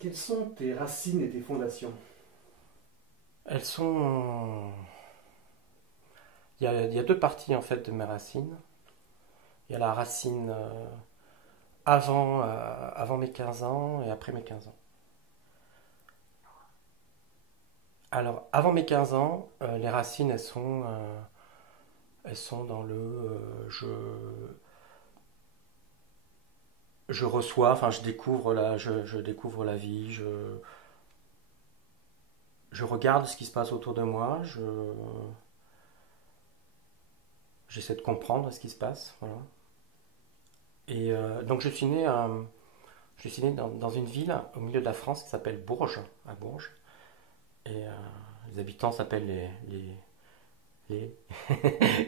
Quelles sont tes racines et tes fondations? Elles sont. Il y a deux parties en fait de mes racines. Il y a la racine avant mes 15 ans et après mes 15 ans. Alors, avant mes 15 ans, les racines, elles sont dans le je reçois, enfin, je découvre la vie, je regarde ce qui se passe autour de moi, j'essaie de comprendre ce qui se passe. Voilà. Et donc, je suis né dans une ville au milieu de la France qui s'appelle Bourges, à Bourges. Et les habitants s'appellent les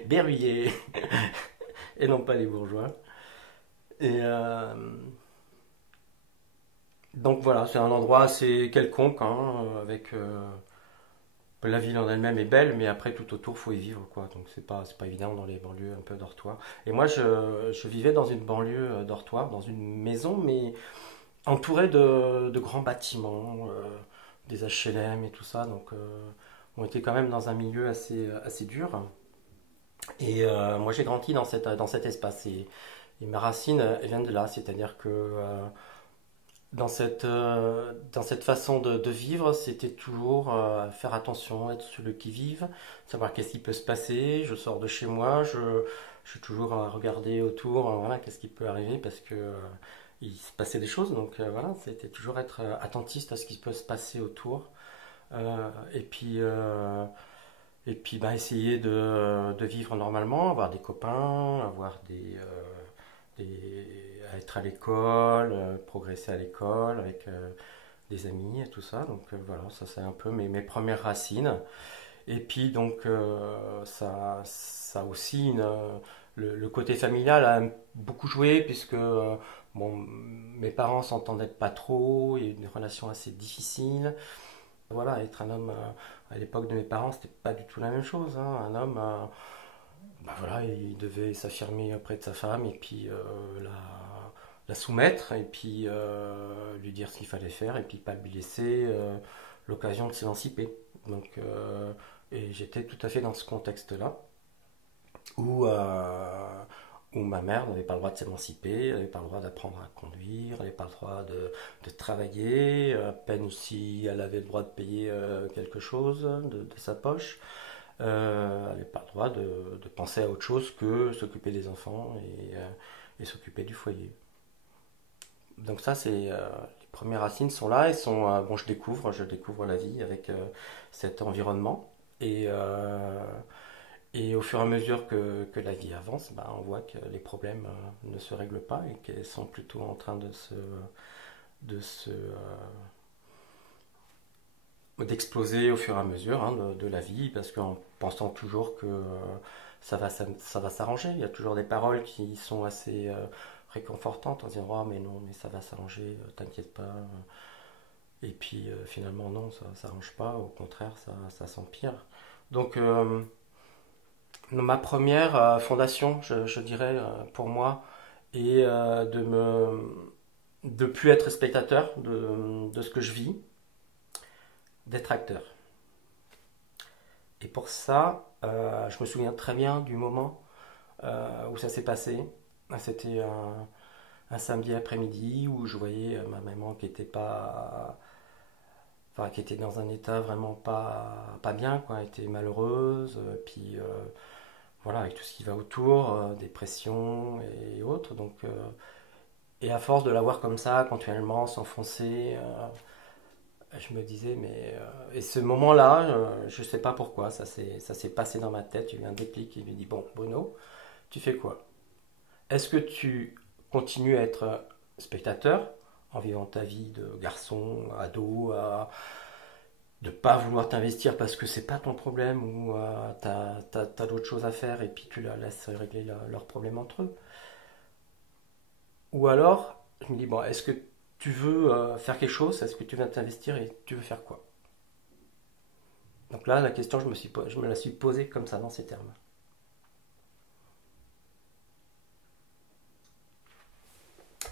Berruyers et non pas les bourgeois. Et donc voilà, c'est un endroit assez quelconque, hein, avec la ville en elle-même est belle, mais après tout autour faut y vivre quoi. Donc c'est pas évident dans les banlieues un peu dortoirs. Et moi je vivais dans une banlieue dortoir, dans une maison, mais entourée de grands bâtiments, des HLM et tout ça. Donc on était quand même dans un milieu assez dur. Et moi j'ai grandi dans cet espace et ma racine elle vient de là, c'est-à-dire que dans cette façon de vivre, c'était toujours faire attention, être sur le qui-vive, savoir qu'est-ce qui peut se passer. Je sors de chez moi, je suis toujours à regarder autour, voilà, qu'est-ce qui peut arriver parce que il se passait des choses. Donc voilà, c'était toujours être attentiste à ce qui peut se passer autour. Et puis bah, essayer de vivre normalement, avoir des copains, avoir être à l'école, progresser à l'école avec des amis et tout ça. Donc voilà, ça c'est un peu mes premières racines. Et puis donc ça aussi, le côté familial a beaucoup joué puisque bon, mes parents s'entendaient pas trop, il y a eu une relation assez difficile. Voilà, être un homme à l'époque de mes parents, c'était pas du tout la même chose, hein. Un homme, bah voilà, il devait s'affirmer auprès de sa femme et puis la soumettre et puis lui dire ce qu'il fallait faire et puis pas lui laisser l'occasion de s'émanciper. Donc, et j'étais tout à fait dans ce contexte-là où, où ma mère n'avait pas le droit de s'émanciper, elle n'avait pas le droit d'apprendre à conduire, elle n'avait pas le droit de travailler, à peine si elle avait le droit de payer quelque chose de sa poche. Elle n'avait pas le droit de penser à autre chose que s'occuper des enfants et s'occuper du foyer. Donc ça, les premières racines sont là et bon, je découvre la vie avec cet environnement et au fur et à mesure que la vie avance, bah, on voit que les problèmes ne se règlent pas et qu'ils sont plutôt en train d'exploser au fur et à mesure, hein, de la vie, parce qu'en pensant toujours que ça va s'arranger. Il y a toujours des paroles qui sont assez réconfortantes en disant oh, mais non, mais ça va s'arranger, t'inquiète pas. Et puis finalement, non, ça ne s'arrange pas, au contraire, ça s'empire. Donc, ma première fondation, je dirais, pour moi, est de plus être spectateur de ce que je vis, d'être acteur. Et pour ça, je me souviens très bien du moment où ça s'est passé. C'était un samedi après-midi où je voyais ma maman qui était pas, enfin, qui était dans un état vraiment pas bien, quoi. Elle était malheureuse, puis voilà, avec tout ce qui va autour, dépression et autres. Donc, et à force de la voir comme ça, continuellement s'enfoncer, je me disais, mais. Et ce moment-là, je sais pas pourquoi, ça s'est passé dans ma tête. J'ai eu un déclic qui me dit bon, Bono, tu fais quoi? Est-ce que tu continues à être spectateur en vivant ta vie de garçon, ado, de pas vouloir t'investir parce que c'est pas ton problème ou t'as d'autres choses à faire et puis tu la laisses régler leurs problèmes entre eux? Ou alors, je me dis, bon, est-ce que tu veux faire quelque chose? Est-ce que tu veux t'investir et tu veux faire quoi? Donc là, la question, je me la suis posée comme ça, dans ces termes.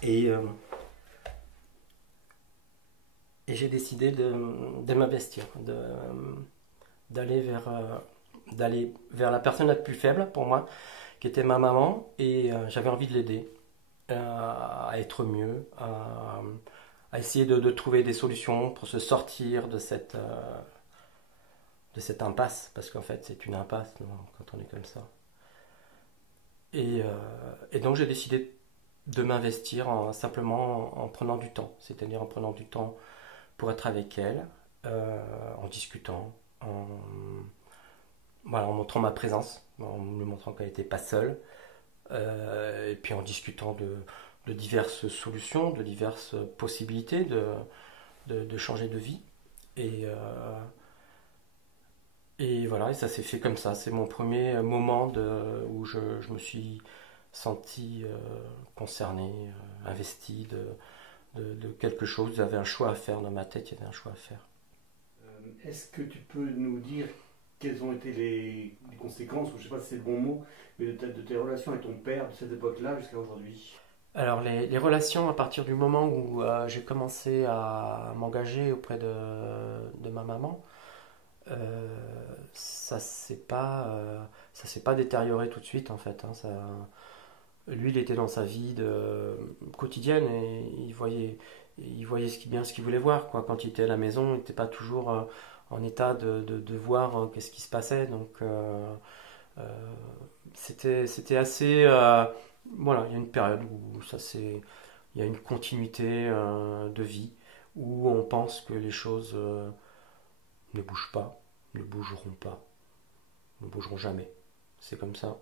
Et et j'ai décidé de m'investir, d'aller vers la personne la plus faible pour moi, qui était ma maman, et j'avais envie de l'aider à être mieux, à essayer de trouver des solutions pour se sortir de cette impasse, parce qu'en fait c'est une impasse non, quand on est comme ça. Et donc j'ai décidé de m'investir simplement en prenant du temps, c'est-à-dire en prenant du temps pour être avec elle, en discutant, voilà, en montrant ma présence, en lui montrant qu'elle n'était pas seule, et puis en discutant de diverses solutions, de diverses possibilités de changer de vie. Et, euh, et voilà, et ça s'est fait comme ça. C'est mon premier moment où je me suis senti concerné, investi de quelque chose. J'avais un choix à faire dans ma tête, il y avait un choix à faire. Est-ce que tu peux nous dire quelles ont été les conséquences, ou je ne sais pas si c'est le bon mot, mais de tes relations avec ton père de cette époque-là jusqu'à aujourd'hui? Alors les relations à partir du moment où j'ai commencé à m'engager auprès de ma maman, euh, ça s'est pas détérioré tout de suite en fait, hein. Lui, il était dans sa vie quotidienne et il voyait bien ce qu'il voulait voir, quoi. Quand il était à la maison, il n'était pas toujours en état de voir qu'est-ce qui se passait. Donc, euh, c'était assez. Voilà, il y a une période où il y a une continuité de vie où on pense que les choses ne bougent pas, ne bougeront pas, ne bougeront jamais. C'est comme ça.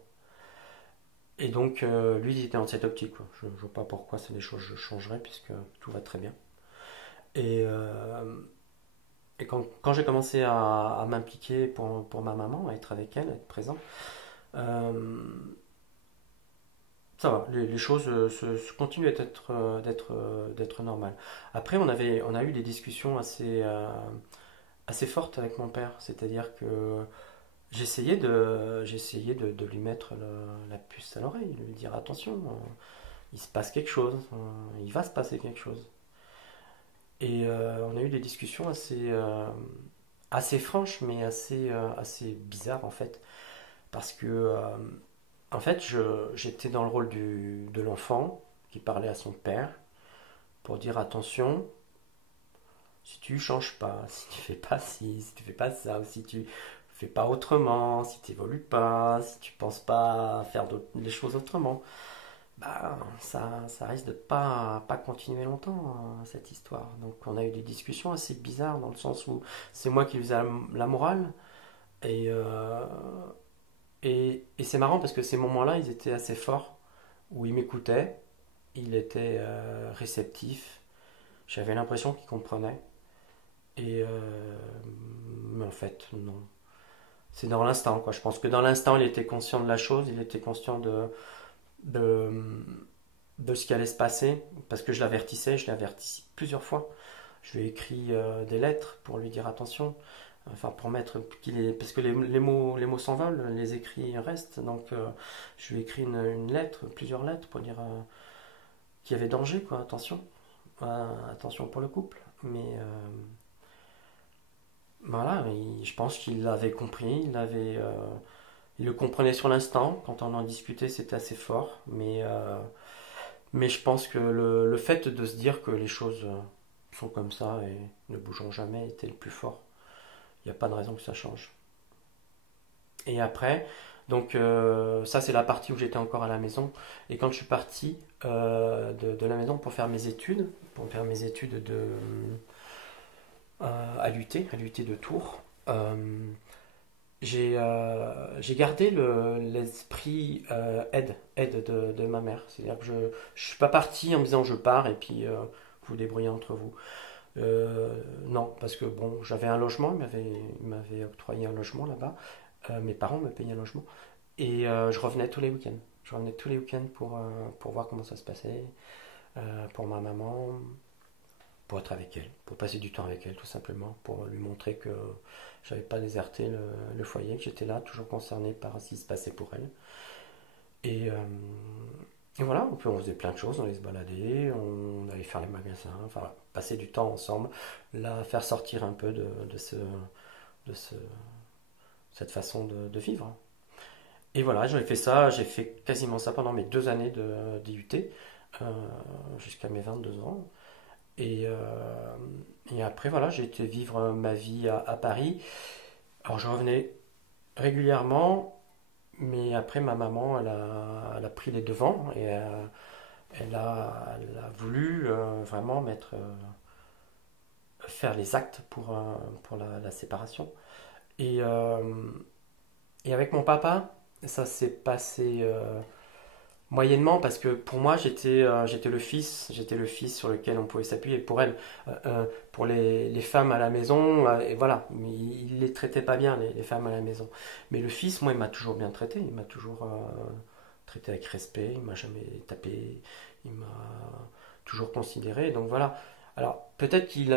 Et donc, lui, il était dans cette optique, quoi. Je ne vois pas pourquoi c'est des choses que je changerais, puisque tout va très bien. Et, et quand j'ai commencé à m'impliquer pour ma maman, à être avec elle, à être présent, euh, ça va, les choses continuent d'être normales. Après, on a eu des discussions assez fortes avec mon père, c'est-à-dire que j'essayais de lui mettre la puce à l'oreille, de lui dire attention, il se passe quelque chose, il va se passer quelque chose. Et on a eu des discussions assez franches, mais assez bizarres en fait, parce que en fait j'étais dans le rôle de l'enfant qui parlait à son père pour dire attention, si tu changes pas, si tu fais pas ci, si tu fais pas ça, ou si tu fais pas autrement, si tu évolues pas, si tu penses pas à faire les choses autrement, bah ça risque de pas continuer longtemps cette histoire. Donc on a eu des discussions assez bizarres dans le sens où c'est moi qui faisais la morale et, et c'est marrant parce que ces moments-là ils étaient assez forts où il m'écoutait, il était réceptif, j'avais l'impression qu'il comprenait. Et mais en fait, non. C'est dans l'instant, quoi. Je pense que dans l'instant, il était conscient de la chose, il était conscient de, de ce qui allait se passer, parce que je l'ai averti plusieurs fois. Je lui ai écrit des lettres pour lui dire attention, enfin pour mettre parce que les mots s'envolent, les écrits restent, donc je lui ai écrit une lettre, plusieurs lettres pour dire qu'il y avait danger, quoi. Attention, attention pour le couple, mais voilà, je pense qu'il l'avait compris, il le comprenait sur l'instant. Quand on en discutait, c'était assez fort. Mais je pense que le fait de se dire que les choses sont comme ça et ne bougeront jamais était le plus fort. Il n'y a pas de raison que ça change. Et après, donc ça c'est la partie où j'étais encore à la maison. Et quand je suis parti de la maison pour faire mes études à l'UT de Tours, j'ai gardé l'esprit aide de ma mère. C'est-à-dire que je ne suis pas parti en me disant je pars et puis vous vous débrouillez entre vous. Non, parce que bon, j'avais un logement, il m'avait octroyé un logement là-bas. Mes parents me payaient un logement. Et je revenais tous les week-ends. Je revenais tous les week-ends pour voir comment ça se passait, pour ma maman, pour être avec elle, pour passer du temps avec elle tout simplement, pour lui montrer que j'avais pas déserté le foyer, que j'étais là, toujours concerné par ce qui se passait pour elle. Et, euh, et voilà, on faisait plein de choses, on allait se balader, on allait faire les magasins, enfin passer du temps ensemble, la faire sortir un peu de cette façon de vivre. Et voilà, j'ai fait ça, j'ai fait quasiment ça pendant mes 2 années d'IUT, jusqu'à mes 22 ans. Et, euh, et après, voilà, j'ai été vivre ma vie à Paris. Alors, je revenais régulièrement, mais après, ma maman, elle a pris les devants et elle a voulu vraiment faire les actes pour la séparation. Et, euh, et avec mon papa, ça s'est passé moyennement parce que pour moi j'étais le fils sur lequel on pouvait s'appuyer pour elle. Pour les femmes à la maison, et voilà, mais il les traitait pas bien les femmes à la maison, mais le fils, moi, il m'a toujours bien traité, il m'a toujours traité avec respect, il m'a jamais tapé, il m'a toujours considéré, donc voilà. Alors peut-être il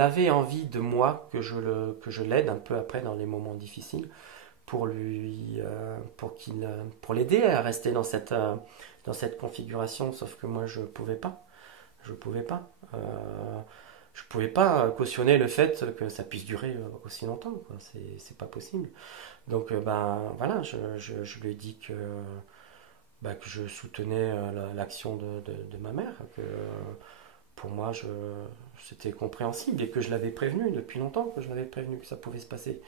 avait envie de moi que je l'aide un peu après dans les moments difficiles pour l'aider à rester dans cette configuration, sauf que moi je pouvais pas, je pouvais pas cautionner le fait que ça puisse durer aussi longtemps, quoi. C'est pas possible. Donc ben voilà, je lui ai dit que je soutenais l'action de ma mère, que pour moi c'était compréhensible et que je l'avais prévenu depuis longtemps, que je l'avais prévenu que ça pouvait se passer.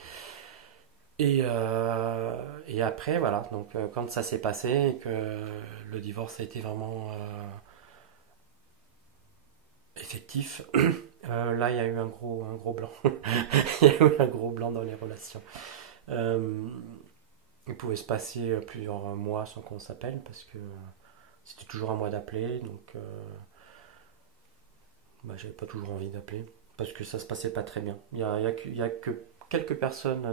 Et après, voilà, donc quand ça s'est passé et que le divorce a été vraiment effectif, là il y a eu un gros blanc. Il y a eu un gros blanc dans les relations. Euh, il pouvait se passer plusieurs mois sans qu'on s'appelle parce que c'était toujours à moi d'appeler, donc bah, j'avais pas toujours envie d'appeler parce que ça se passait pas très bien. Il y a que quelques personnes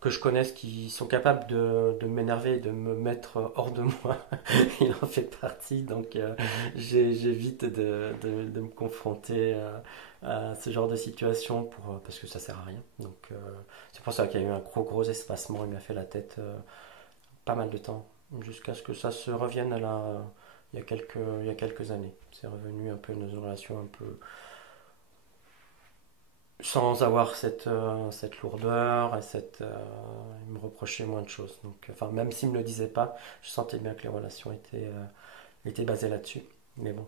que je connaisse qui sont capables de m'énerver et de me mettre hors de moi. Il en fait partie, donc j'évite de me confronter à ce genre de situation parce que ça sert à rien. Donc c'est pour ça qu'il y a eu un gros espacement. Il m'a fait la tête pas mal de temps jusqu'à ce que ça se revienne il y a quelques années. C'est revenu un peu une relation un peu sans avoir cette lourdeur et il me reprochait moins de choses. Donc, enfin, même s'il ne me le disait pas, je sentais bien que les relations étaient basées là-dessus. Mais bon,